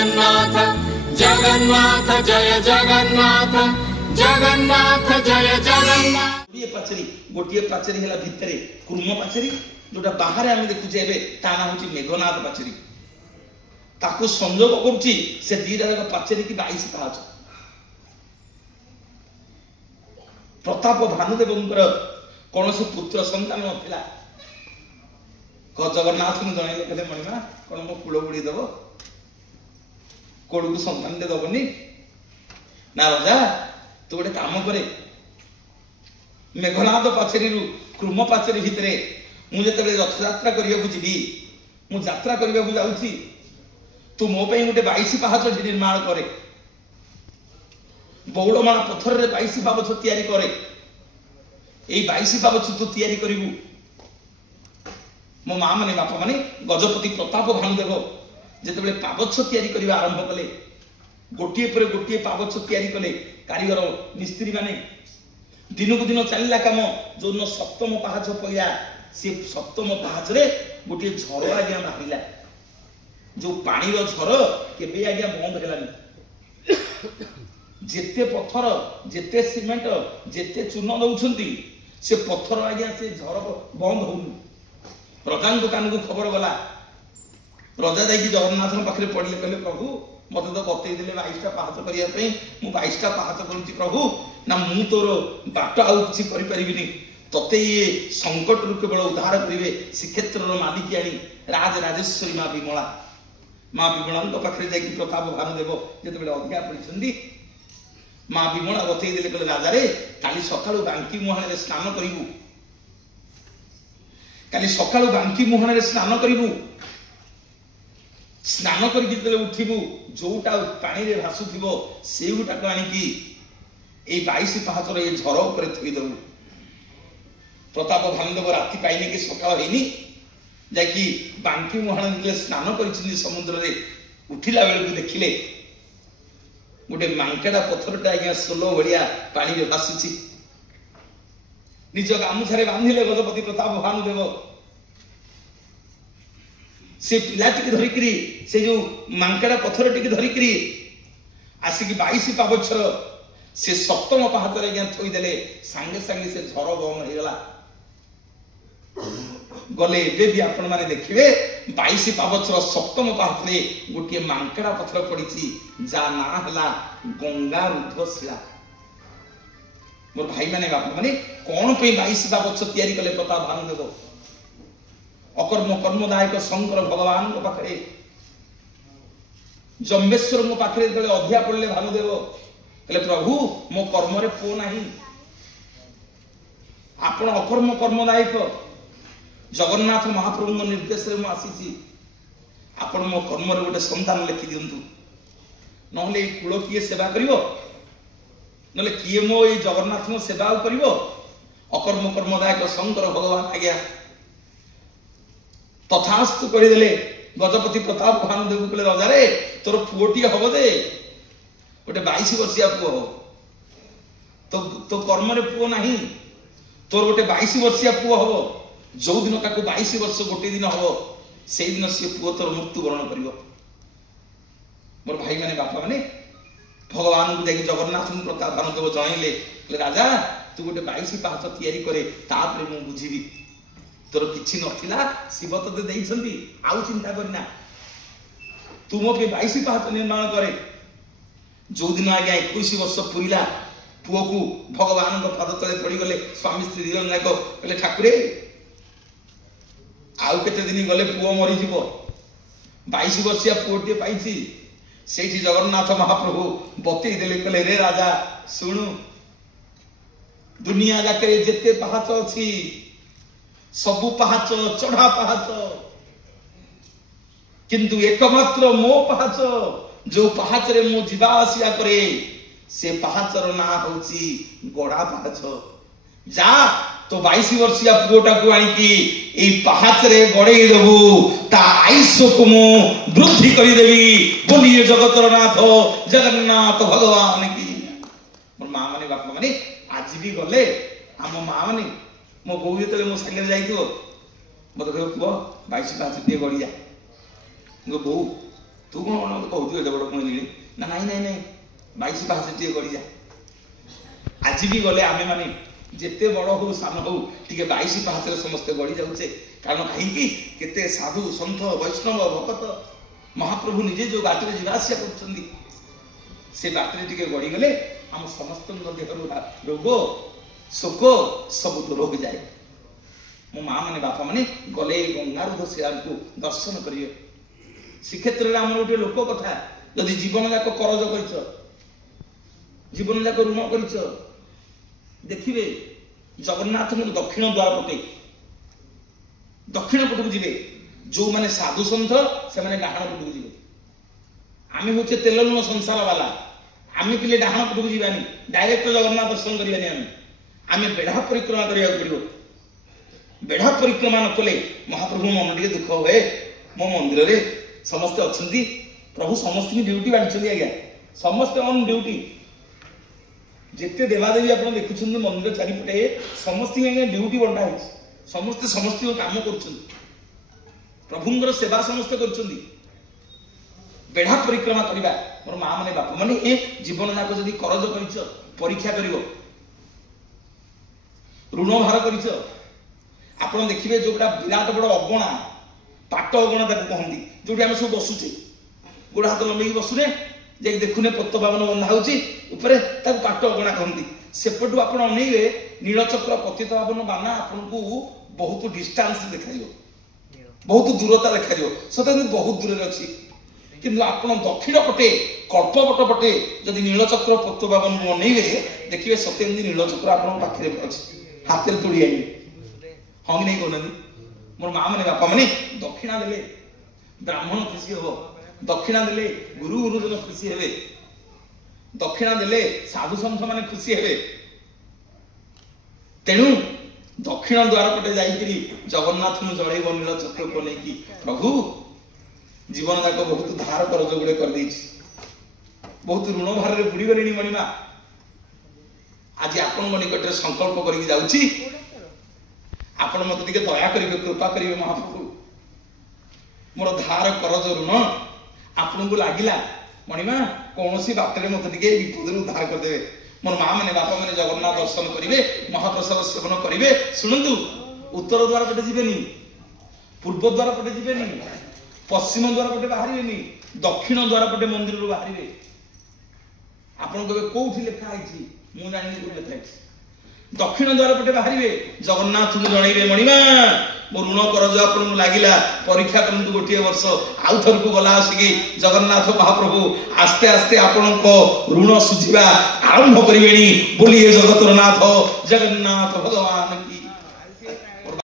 जगन्नाथ जगन्नाथ जय जगन्नाथ जगन्नाथ जय जगन्नाथ। गोटे पाचेरी है भितर कुर्म पाचेरी जोटा बाहर आम देखुचे एवं ता ना हूँ मेघनाथ पाचेरी ताकू संजोग करुच्ची से दीटा जाक पाचेरी की 22 पाहाच। प्रताप भानुदेव कौन से पुत्र संतान ना जगन्नाथ को जनइले कहते मणिमा कौन मो कूल बुड़ी दब कोड़ को संतान दबनी ना राजा तू गोटे काम करे मेघनाथ पाचेरी कुर्म पाचेरी भितर मुझे रथयात्रा करने जी मुत्रा करने जाऊँगी तू मो गोटे 22 पाहाच निर्माण करे बौड़माण पत्थर 22 पावछ तैयारी करे 22 पावछ तू तैयारी करू मो माँ माने बापा माने गजपति प्रताप भानुदेव जिते पावछ तैयारी करने आरंभ कले गोटे पर गोटे पावछ तैयारी कले कारीगर मिस्त्री माने दिनकू दिन चलला कम जो सप्तम पाहाच पड़ा सी सप्तम पाहाच रे गोटे झर आज्ञा बाहरिला जो पानी झर केबे आज्ञा बंद हेलानी जेते पत्थर जेते सीमेंट जेते चून दौरान से पत्थर आज्ञा से झर बंद होनी रजा दुकान को खबर गला रजा जाकि जगन्नाथ पाखे पड़े कहले प्रभु मत तो बतई दे 22टा पाहाच करने मु 22टा पाहाच करुच्ची प्रभु ना मु तोर बाट आउ कि करें तते ये संकट रू केवल उद्धार करेंगे श्रीक्षेत्र मालिकी आनी राजराजेश्वरी माँ विमला पाखे जाकि प्रताप भानुदेव जिते अधिका पढ़ी माँ विमला बतई दे कहले राजा रे काली सका बांकी मुहाण स्नान करू काली सका बांकी मुहाण स्नान करू स्नान करके उठबू जोटा पानी रे भासुथिबो सेउटाको आनिकी ए 22 पाहाचर ये झर उपर थईदेबू प्रताप भानुदेव राति पाइने कि सकाळ हेनी जाकि बांकी मुहाण स्नान कर समुद्र रे उठिला बेल को देखिले गोटे मांकेड़ा पत्थरटा आज्ञा सोलो भलिया पानी रे भासुची निज गामुछारे बांधिले गजपति प्रताप भानुदेव से पिलाटी धरिकी से जो मांकेड़ा पत्थर टी धरिकी आसिक 22 पावछर से सप्तम पाहाचर आज्ञा थईदेले सांगे सांगे से झर बम होगला गले एबे भी आपण माने देखिबे 22 पावछर सप्तम पाहाचरे गोटे मांकेड़ा पत्थर पड़ी जा ना हला गंगा रुद्धशिला। मोर भाई माने बापा माने कौन पे 22 पावछ तैयारी कले प्रताप भानुदेव अकर्म कर्मदायक शंकर भगवान पाखे जम्बेश्वर मो पाखे अधिया पड़े भानुदेव कहले प्रभु मो कर्म रे पो नाही आपण अकर्म कर्मदायक जगन्नाथ महाप्रभु निर्देश रे आसी आपण मो कर्म रे गोटे संतान लिखि दिंतु नहले कूल किए सेवा करिवो नले किए मो ये जगन्नाथ सेवा करिवो अकर्म कर्मदायक शंकर भगवान आज्ञा तथास्तु करदेले गजपति प्रताप भानुदेव कहले राजा रे तोर पुओटी हम दे गोटे 22 वर्षिया पुओ हो तो कर्म रे पुओ नाही तोर गोटे 22 वर्षिया पुओ हो जो दिन ताको 22 वर्ष गोटे दिन हो से दिन से पुओ तोर मृत्यु वरण करिवो। मोर भाई माने बापा माने भगवान को देखि जगन्नाथ प्रताप भानुदेव जनइले कहले राजा तू गोटे 22 पाहाच तैयारी करे तापरे मु बुझिबी तोर किछि नथिला शिव तते देइछंती आउ चिंता करना तू मो पे 22 पाहाच निर्माण करे जो दिन आज्ञा 21 वर्ष पुरिला पुओ को भगवान को पद तले पड़ी गले स्वामी स्त्री दिजन जाक कहले ठाकुरे आउ केते दिन गले पुओ मरि जीवो 22 वर्षिया पुओटे पाइछि सेठी जगन्नाथ महाप्रभु बतई देले कहले रे राजा सुनु दुनिया जाके जेते पाहाच अछि सबु पाहाच चढ़ा पाहाच किंतु एकमात्र मो पाहाच जो पाहाच रे मो जीवा आसिया करे से पाहाचर ना होची गड़ा पाहाच जा तो 22 वर्षिया पुओटा को आनिकी ए पाहाच रे गड़ेई देबू ता आयुष को मु वृद्धि करी देबी बोलिए जगतर नाथ जगन्नाथ भगवान की। मोर मां माने बापा माने आज भी गले हम मां माने मो बो जो मो सागर जाइए मत कह पुओ 22 पाहाच टे गड़िया बो तू कौन कहू एत बड़ कहली ना नाई नाई नाई 22 पाहाच टे गड़ी जा आज भी गले आमे माने जेते बड़ हो सान हो टिके 22 पाहाच समस्ते गड़ी जाऊे कारण कहीं केते साधु सन्थ वैष्णव भक्त महाप्रभु निजे जो बाटे जीवासिया कर से बाटे टिके गड़ी गले आम समस्त देह रोग शोक सब दूर हो जाए। मो माँ माने बापा माने गले गंगारूढ़ श्रीराम को दर्शन करिए। श्रीक्षेत्र में आम गोटे लोक कथा जदि जीवन जाक करज कर जीवन जाक ऋण कर देखिए जगन्नाथ दक्षिण द्वार पटे दक्षिण पटक जी जो माने साधु सन्थ से माने डाहाण पटक जी आम हूँ तेल लुण संसार वाला आम पिले डाहाण पटक जावानी डायरेक्ट जगन्नाथ दर्शन करानी आम बेढ़ा परिक्रमा करा पड़ो बेढ़ा परिक्रमा न कले महाप्रभु मन टे दुख हुए मो मंदिर रे समस्ते अच्छा प्रभु समस्त ड्यूटी बांटी आज्ञा समस्ते ऑन ड्यूटी जिते देवादेवी आप देखुं मंदिर चारिपटे समस्त आज्ञा ड्यूटी बंटा है समस्ते समस्त काम कर प्रभुंर सेवा समस्ते कर बेढ़ा परिक्रमा करवा मोर माँ माने बापा माने ए जीवन जाक जदि करज कर परीक्षा कर ऋण भार कर आपड़ देखिए जोटा विराट बड़ अगणा पाट अगणा कहती जो आम सब बसुचे गोड़ हाथ लंबे बसुने जे देखुने पत्त बावन बंधा होपर पाट अगणा कहती सेपटू आप अनेबे नीलचक्र पतित पावन बाना आपको बहुत डिस्टेंस देखा बहुत दूरता देखा सत बहुत दूर अच्छी किंतु आप दक्षिण पटे कल्पपट पटे जदि नीलचक्र पत्त बावन को अनेबे देखिए सत्य नीलचक्र आप पाखे हाथ में तोड़ी आइए हाँ कि नहीं कहना मोर माँ मैंने बापा मैंने दक्षिणा देले ब्राह्मण खुशी हम दक्षिणा देले गुरु गुरुजन खुशी हे दक्षिणा देले साधु सन्थ मैंने खुशी हे तेणु दक्षिण द्वार पटे जाइकरी जगन्नाथ जड़ेब नीलचक्र को लेकिन प्रभु जीवन जाक बहुत धार करज गुड़े कर बहुत ऋण भार बुड़ी गली मणिमा आज आपण निकट में संकल्प करके जाऊँगी आपण मत टे दया करेंगे कृपा करेंगे महाप्रभु मोर धार करज ऋण आपण को लगिला मणिमा कौन सी बाटे मत टे विपद उद्धार करदे मोर माँ मैंने बापा मैंने जगन्नाथ दर्शन करेंगे महाप्रसाद सेवन करेंगे शुणु उत्तर द्वार पटे जीवेनी पूर्व द्वार पटे जीवेनी पश्चिम द्वार पटे बाहर दक्षिण द्वार पटे मंदिर बाहर आपन कहे कौटी लिखा है मु जानी लिखा है दक्षिण द्वार पटे बाहर जगन्नाथ को जनइबे मणिमा मो ऋण करज आपन लागिला परीक्षा करंतु गोटे वर्ष आउ थर को गला आसिकी जगन्नाथ महाप्रभु आस्ते आस्ते आपण को ऋण सुझिबा आरंभ करिवेनी बोलिए जगतनाथ जगन्नाथ भगवान की।